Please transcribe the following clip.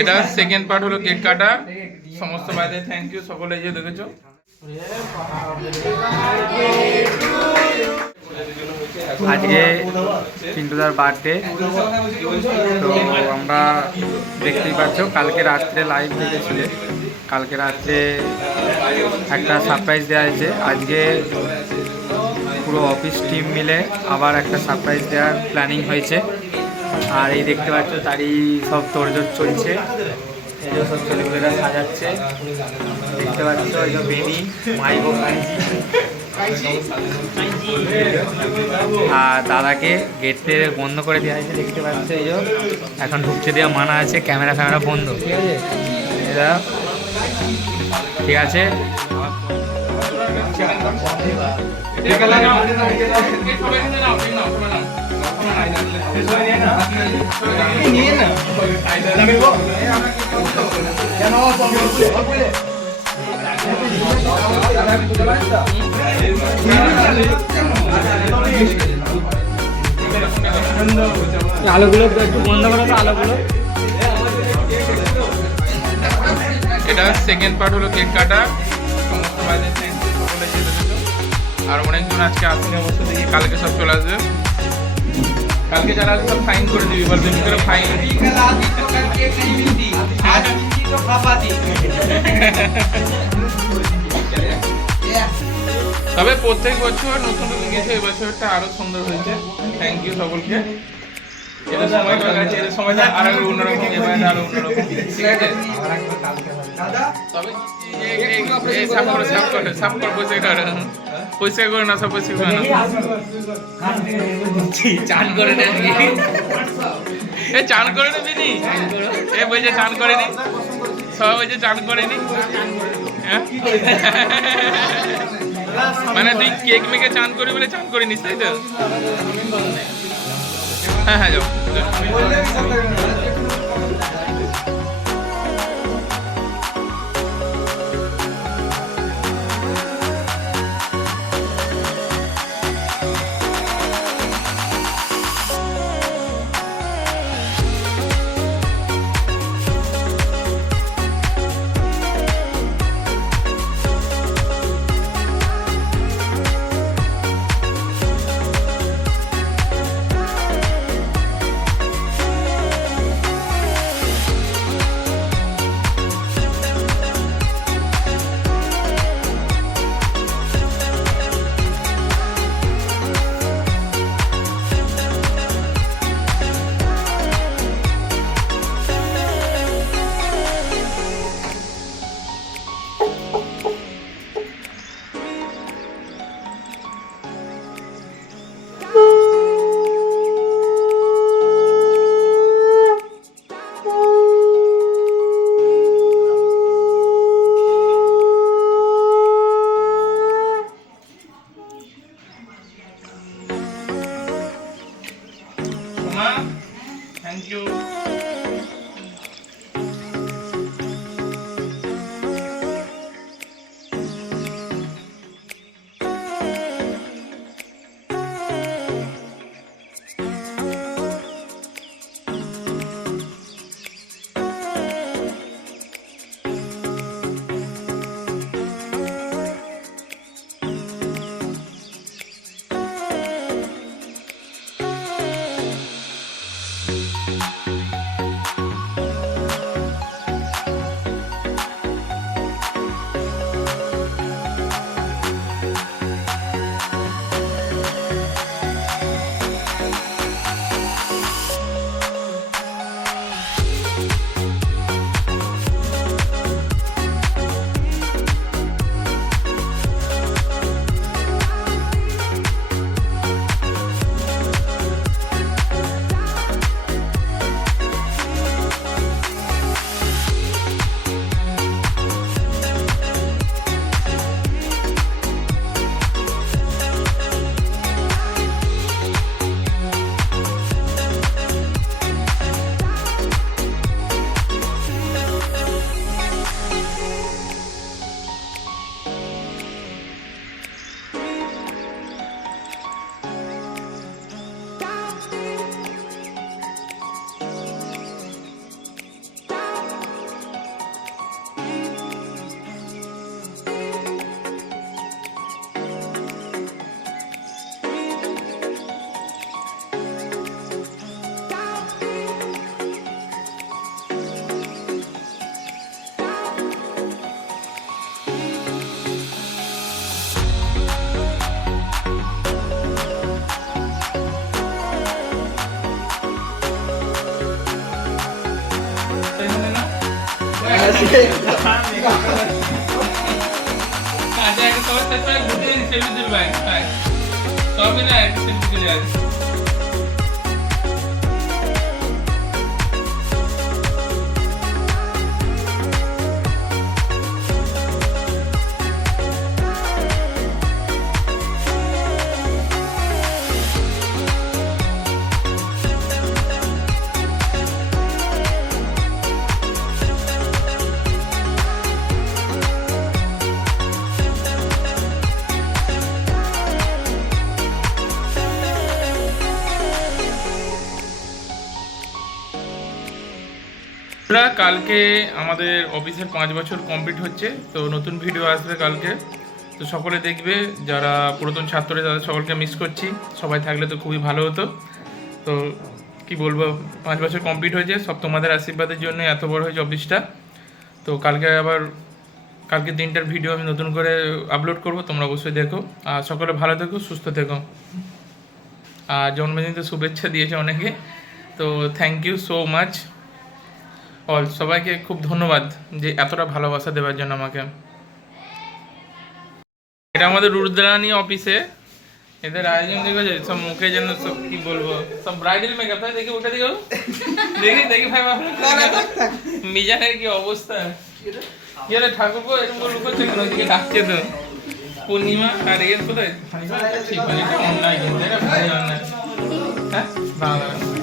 এটা second part হলো cake কাটা। সমস্ত বাইরে থ্যাংক ইউ সকলে, যে দেখেছো। আজকে পিন্টুদার বার্থডে, তো আমরা দেখতেই পাচ্ছ কালকে রাত্রে লাইভ দেখেছিলে। কালকে রাত্রে একটা সারপ্রাইজ দেওয়া হয়েছে, আজকে পুরো অফিস টিম মিলে আবার একটা সারপ্রাইজ দেওয়ার প্ল্যানিং হয়েছে। আর এই দেখতে পাচ্ছ তারই সব তোড়জোড় চলছে, এই সব ছেলেগুলোরা সাজাচ্ছে দেখতে পাচ্ছ। এই যে বেনি মাইক আর দাদাকে গেটে বন্ধ করে দেওয়া হয়েছে দেখতে পাচ্ছ। এই যে এখন ঢুকতে দেওয়া মানা আছে, ক্যামেরা ফ্যামেরা বন্ধ, ঠিক আছে। এরা ঠিক আছে, আলোগুলো একটু বন্ধ করো তো, আলোগুলো। এটা সেকেন্ড পার্ট হলো কেক কাটা। আর অনেকজন আজকে আসলে অবশ্য দেখি কালকে সব চলে আসবে। কালকে যারা আছে সব ফাইন করে দিবি, বলতে ভিতরে ফাইন। তবে প্রত্যেক বছর নতুন নতুন গেছে, এই বছরটা আরো সুন্দর হয়েছে। থ্যাংক ইউ সকলকে। এটা সময় তো গেছে, এর সময় আরো অন্যরকম, এবার আরো অন্যরকম, ঠিক আছে। তবে সাপ করে পয়সা করে, পয়সা করে না, সব পয়সা করে না, চান করে নেবি। এ চান করে নেবি নি, এ বলছে চান করে নি, সব বলছে চান করে নি। মানে তুই কেক মেখে চান করবি বলে চান করে নিস, তাই তো? হ্যাঁ হ্যাঁ, যাও। আচ্ছা একটা সবার সাথে ঘুরতে সেলফি তুলবে সব মিলে একটা সেলফি তুলে আছে। কালকে আমাদের অফিসের 5 বছর কমপ্লিট হচ্ছে, তো নতুন ভিডিও আসবে কালকে, তো সকলে দেখবে। যারা পুরাতন ছাত্ররা তাদের সকলকে মিস করছি, সবাই থাকলে তো খুবই ভালো হতো। তো কি বলবো, 5 বছর কমপ্লিট হয়েছে, সব তোমাদের আশীর্বাদের জন্য এত বড় হয়েছে অফিসটা। তো কালকে দিনটার ভিডিও আমি নতুন করে আপলোড করব, তোমরা অবশ্যই দেখো। আর সকলে ভালো থেকো, সুস্থ থেকো। আর জন্মদিনে শুভেচ্ছা দিয়েছে অনেকে, তো thank you so much all. সবাইকে খুব ধন্যবাদ যে এতটা ভালোবাসা দেওয়ার জন্য আমাকে। এটা আমাদের রুদ্রাণী অফিসে, এদের আয়োজন দেখেছে, সব মুখে যেন সব কি বলবো, সব ব্রাইডাল মেকআপ। তাই দেখি ওটা দিকে দেখি ভাই মিজানের কি অবস্থা। কি হলো ঠাকুরপো এরকম করছে কেন, ওদিকে ডাকছে তো পূর্ণিমা। আর এর কোথায় ঠিক মানে এটা অন্যায়, কিন্তু এটা ভারী অন্যায়। হ্যাঁ দাঁড়া